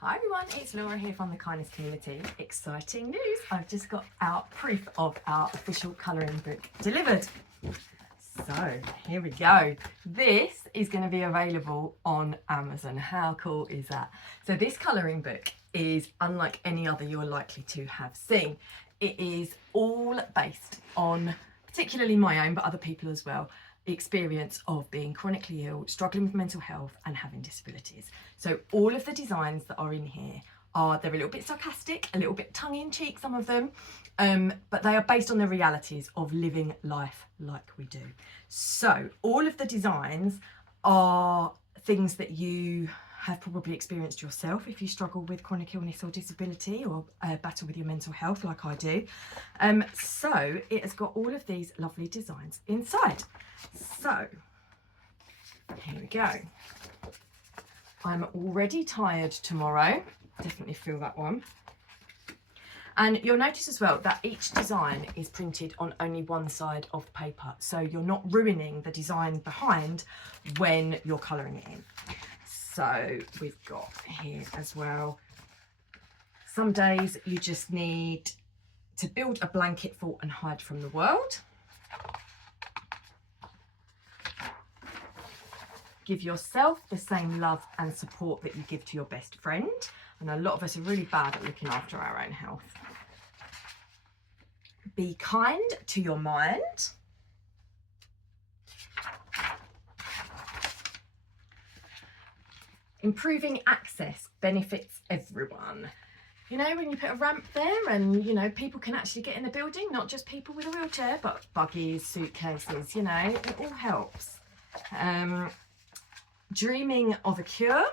Hi everyone, it's Laura here from the Kindness Community. Exciting news! I've just got our proof of our official colouring book delivered. So here we go. This is going to be available on Amazon. How cool is that? So this colouring book is unlike any other you're likely to have seen. It is all based on, particularly my own, but other people as well, the experience of being chronically ill, struggling with mental health and having disabilities. So all of the designs that are in here they're a little bit sarcastic, a little bit tongue-in-cheek, some of them, but they are based on the realities of living life like we do. So all of the designs are things that you have probably experienced yourself if you struggle with chronic illness or disability or battle with your mental health like I do. So it has got all of these lovely designs inside. So here we go. I'm already tired tomorrow. Definitely feel that one. And you'll notice as well that each design is printed on only one side of the paper. So you're not ruining the design behind when you're colouring it in. So we've got here as well, some days you just need to build a blanket fort and hide from the world. Give yourself the same love and support that you give to your best friend. And a lot of us are really bad at looking after our own health. Be kind to your mind. Improving access benefits everyone. You know, when you put a ramp there and, you know, people can actually get in the building, not just people with a wheelchair, but buggies, suitcases, you know, it all helps. Dreaming of a cure.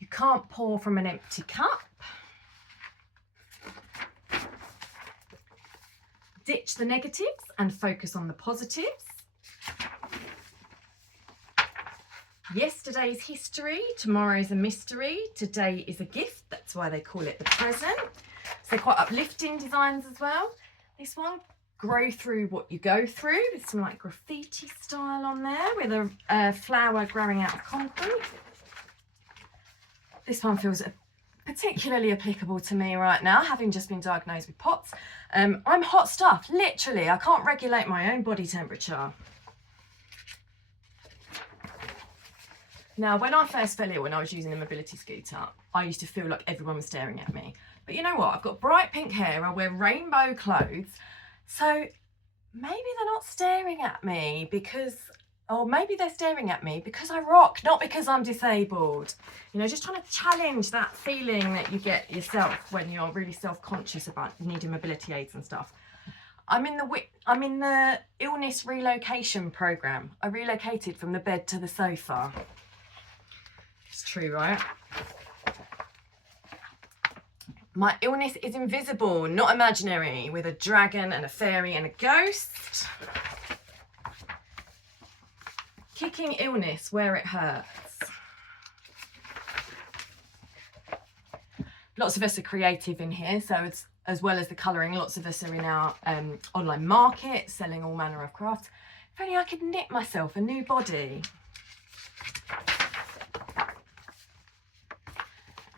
You can't pour from an empty cup. Ditch the negatives and focus on the positives. Yesterday's history, tomorrow's a mystery, today is a gift. That's why they call it the present. So they're quite uplifting designs as well. This one, grow through what you go through. There's some like graffiti style on there with a flower growing out of concrete. This one feels particularly applicable to me right now, having just been diagnosed with POTS. I'm hot stuff, literally. I can't regulate my own body temperature. Now, when I first fell ill, when I was using the mobility scooter, I used to feel like everyone was staring at me. But you know what? I've got bright pink hair, I wear rainbow clothes, so maybe they're not staring at me because, or maybe they're staring at me because I rock, not because I'm disabled. You know, just trying to challenge that feeling that you get yourself when you're really self-conscious about needing mobility aids and stuff. I'm in the illness relocation program. I relocated from the bed to the sofa. It's true, right? My illness is invisible, not imaginary, with a dragon and a fairy and a ghost. Kicking illness where it hurts. Lots of us are creative in here, so it's, as well as the colouring, lots of us are in our online market, selling all manner of crafts. If only I could knit myself a new body.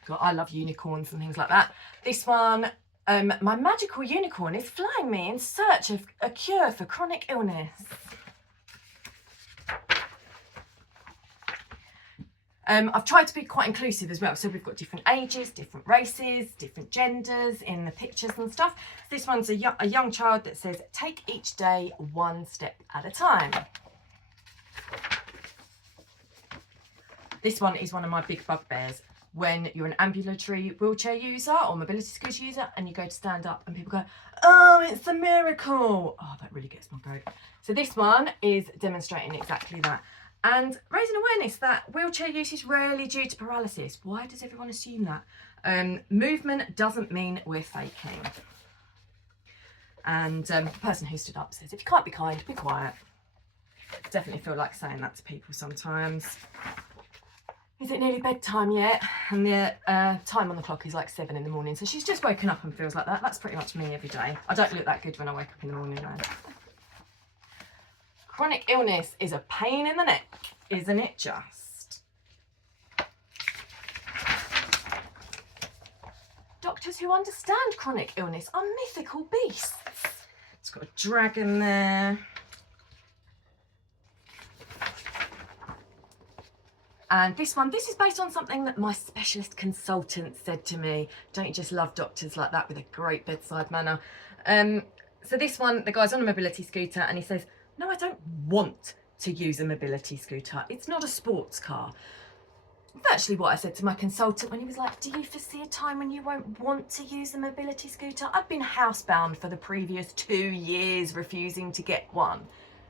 God, I love unicorns and things like that. This one, my magical unicorn is flying me in search of a cure for chronic illness. I've tried to be quite inclusive as well. So we've got different ages, different races, different genders in the pictures and stuff. This one's a young child that says, take each day one step at a time. This one is one of my big bugbears. When you're an ambulatory wheelchair user or mobility scooter user and you go to stand up and people go, oh, it's a miracle. Oh, that really gets my goat. So this one is demonstrating exactly that. And raising awareness that wheelchair use is rarely due to paralysis. Why does everyone assume that? Movement doesn't mean we're faking. And the person who stood up says, if you can't be kind, be quiet. Definitely feel like saying that to people sometimes. Is it nearly bedtime yet? And the time on the clock is like 7 in the morning. So she's just woken up and feels like that. That's pretty much me every day. I don't look that good when I wake up in the morning though. Chronic illness is a pain in the neck, isn't it just? Doctors who understand chronic illness are mythical beasts. It's got a dragon there. And this is based on something that my specialist consultant said to me. Don't you just love doctors like that with a great bedside manner? So this one, the guy's on a mobility scooter and he says, no, I don't want to use a mobility scooter. It's not a sports car. Virtually what I said to my consultant when he was like, do you foresee a time when you won't want to use a mobility scooter? I've been housebound for the previous 2 years, refusing to get one.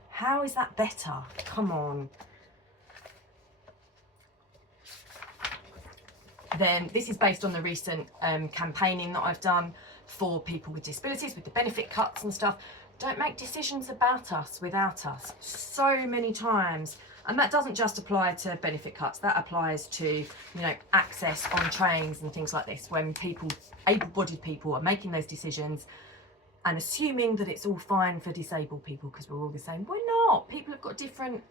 How is that better? Come on. Then this is based on the recent campaigning that I've done for people with disabilities, with the benefit cuts and stuff. Don't make decisions about us without us. So many times. And that doesn't just apply to benefit cuts. That applies to, you know, access on trains and things like this. When people, able-bodied people, are making those decisions and assuming that it's all fine for disabled people because we're all the same. We're not. People have got different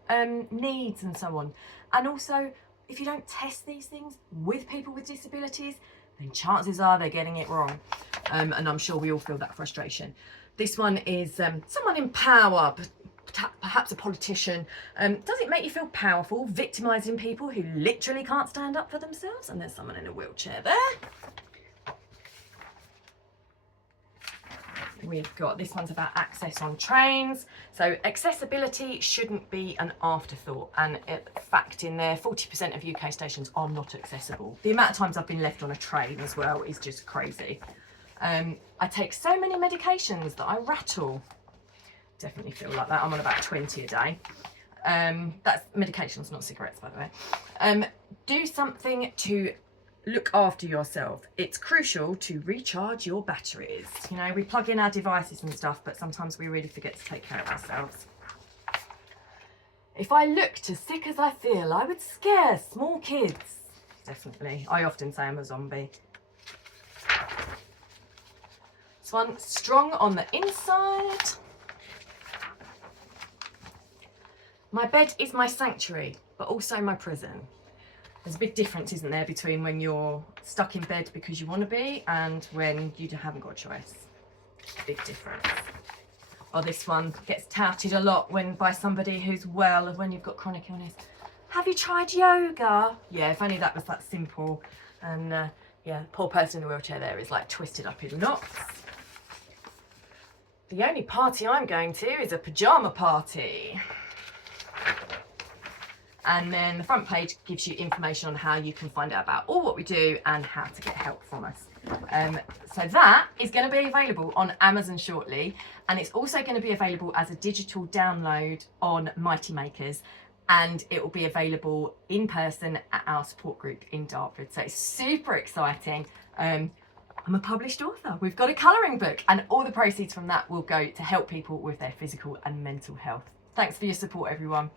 needs and so on. And also, if you don't test these things with people with disabilities, then chances are they're getting it wrong. And I'm sure we all feel that frustration. This one is someone in power, perhaps a politician. Does it make you feel powerful, victimising people who literally can't stand up for themselves? And there's someone in a wheelchair there. We've got, this one's about access on trains. So accessibility shouldn't be an afterthought. And in fact, in there, 40% of UK stations are not accessible. The amount of times I've been left on a train as well is just crazy. I take so many medications that I rattle. Definitely feel like that. I'm on about 20 a day. That's medications, not cigarettes, by the way. Do something to look after yourself. It's crucial to recharge your batteries. You know, we plug in our devices and stuff, but sometimes we really forget to take care of ourselves. If I looked as sick as I feel, I would scare small kids. Definitely. I often say I'm a zombie. This one, strong on the inside. My bed is my sanctuary, but also my prison. There's a big difference, isn't there, between when you're stuck in bed because you want to be and when you haven't got a choice. Big difference. Or this one gets touted a lot by somebody who's well, when you've got chronic illness. Have you tried yoga? Yeah, if only that was that simple. And yeah, poor person in the wheelchair there is like twisted up in knots. The only party I'm going to is a pyjama party. And then the front page gives you information on how you can find out about all what we do and how to get help from us. So that is going to be available on Amazon shortly, and it's also going to be available as a digital download on Mighty Makers, and it will be available in person at our support group in Dartford. So it's super exciting. I'm a published author. We've got a colouring book, and all the proceeds from that will go to help people with their physical and mental health. Thanks for your support, everyone.